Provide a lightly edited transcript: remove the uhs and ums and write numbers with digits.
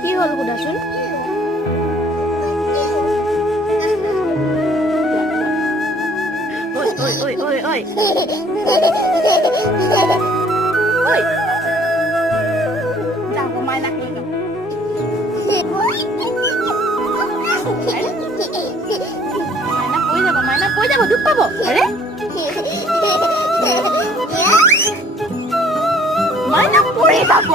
কি হ'ল সোধাচোন? ঐ ঐ ঐ ঐ ঐ ঐ যাওঁ মাইনাক লৈ যাওঁ। মাইনা পৰি যাব দুখ পাব। আৰে মাইনা পৰি যাব।